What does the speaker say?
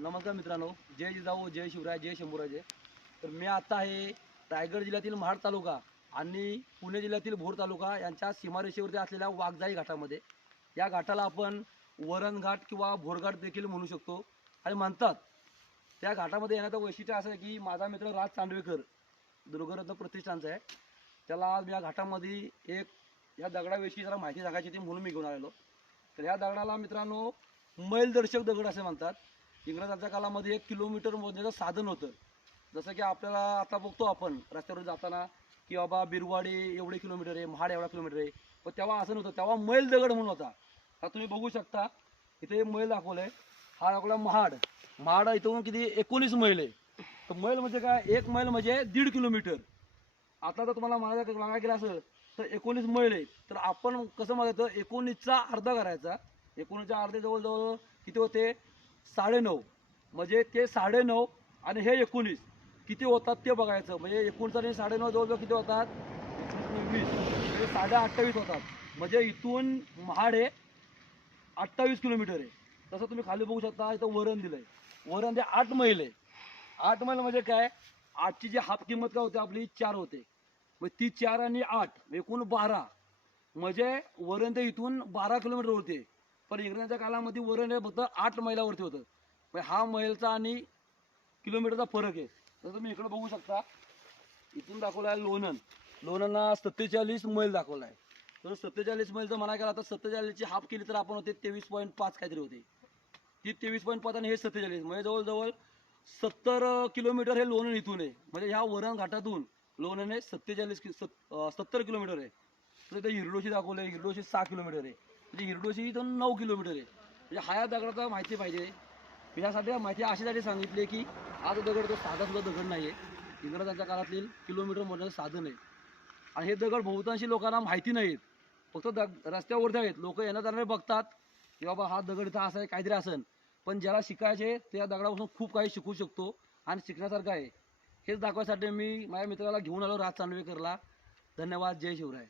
नमस्कार मित्रांनो, जय जिजाऊ, जय शिवराय, जय शंभूराजे. तर मी आता आहे रायगड जिल्ह्यातील महाड तालुका आणि पुणे जिल्ह्यातील भोर तालुका यांच्या सीमारेषेवरती असलेल्या वाघजाई घाटामध्ये. या घाटाला आपण वरण घाट किंवा भोरघाट देखील म्हणू शकतो आणि म्हणतात. त्या घाटामध्ये येण्याचं वैशिष्ट्य असं आहे की माझा मित्र राज चांदवेकर दुर्गरत्न प्रतिष्ठानचा आहे. त्याला आज या घाटामध्ये एक या दगडाविषयी जरा माहिती सांगायची ती म्हणून मी घेऊन आलेलो. तर या दगडाला मित्रांनो मैलदर्शक दगड असे म्हणतात. इंग्रजांच्या काळामध्ये 1 किलोमीटर मोजण्याचं साधन होतं. जसं की आपल्याला आता बघतो आपण रस्त्यावर जाताना की बाबा बिरवाडी एवढे किलोमीटर आहे, महाड एवढा किलोमीटर आहे. पण तेव्हा असं नव्हतं, तेव्हा मैल दगड म्हणून होता. आता तुम्ही बघू शकता इथे मैल दाखवलं आहे. हा दाखवला महाड. महाड इथून किती 19 मैल आहे. तर मैल म्हणजे काय, 1 मैल म्हणजे 1.5 किलोमीटर. आता तर तुम्हाला म्हणायला गेलं असं तर 19 मैल आहे. तर आपण कसं म्हणायचं 19चा अर्धा करायचा. 19च्या अर्धे जवळजवळ किती होते 9.5. म्हणजे ते 9.5 आणि हे 19 किती होतात ते बघायचं. म्हणजे 19 आणि 9.5 जवळजवळ किती होतात 20 म्हणजे 28.5 होतात. म्हणजे इथून महाड हे 28 किलोमीटर आहे. तसं तुम्ही खाली बघू शकता इथं वरण दिलंय. वरण ते 8 मैल आहे. 8 मैल म्हणजे काय, आजची जी हाफ किंमत काय होते आपली 4 होते. मग ती 4 आणि 8 एकूण 12 म्हणजे वरण ते इथून 12 किलोमीटर होते. पण इंग्रजांच्या काळामध्ये वरण हे फक्त 8 मैलावरती होतं. म्हणजे हा मैलचा आणि किलोमीटरचा फरक आहे. तर तुम्ही इकडे बघू शकता इथून दाखवलं आहे लोणंद. लोणंदला 47 मैल दाखवला आहे. तर 47 मैलचं म्हणायला गेला तर 47ची हाफ केली तर आपण होते 23.5 काहीतरी होते. ती 23.5 आणि हे 47 म्हणजे जवळजवळ 70 किलोमीटर हे लोणंद इथून आहे. म्हणजे ह्या वरण घाटातून लोणंद हे 70 किलोमीटर आहे. तर ते हिरडोशी दाखवलं आहे. हिरडोशी 6 किलोमीटर आहे. म्हणजे हिरडोशी इथून 9 किलोमीटर आहे. म्हणजे हा या दगडाचा माहिती पाहिजे. यासाठी माहिती अशासाठी सांगितली की हा जो दगड तो साधा सुद्धा दगड नाही आहे. इंग्रजांच्या काळातील किलोमीटर मोजण्याचं साधन आहे. आणि हे दगड बहुतांशी लोकांना माहिती नाहीत. फक्त रस्त्यावरती आहेत. लोक येणं जाणारे बघतात की बाबा हा दगड इथं असा आहे काहीतरी असेल. पण ज्याला शिकायचे त्या दगडापासून खूप काही शिकू शकतो आणि शिकण्यासारखं आहे. हेच दाखवायसाठी मी माझ्या मित्राला घेऊन आलो राज चांदवेकरला. धन्यवाद. जय शिवराय.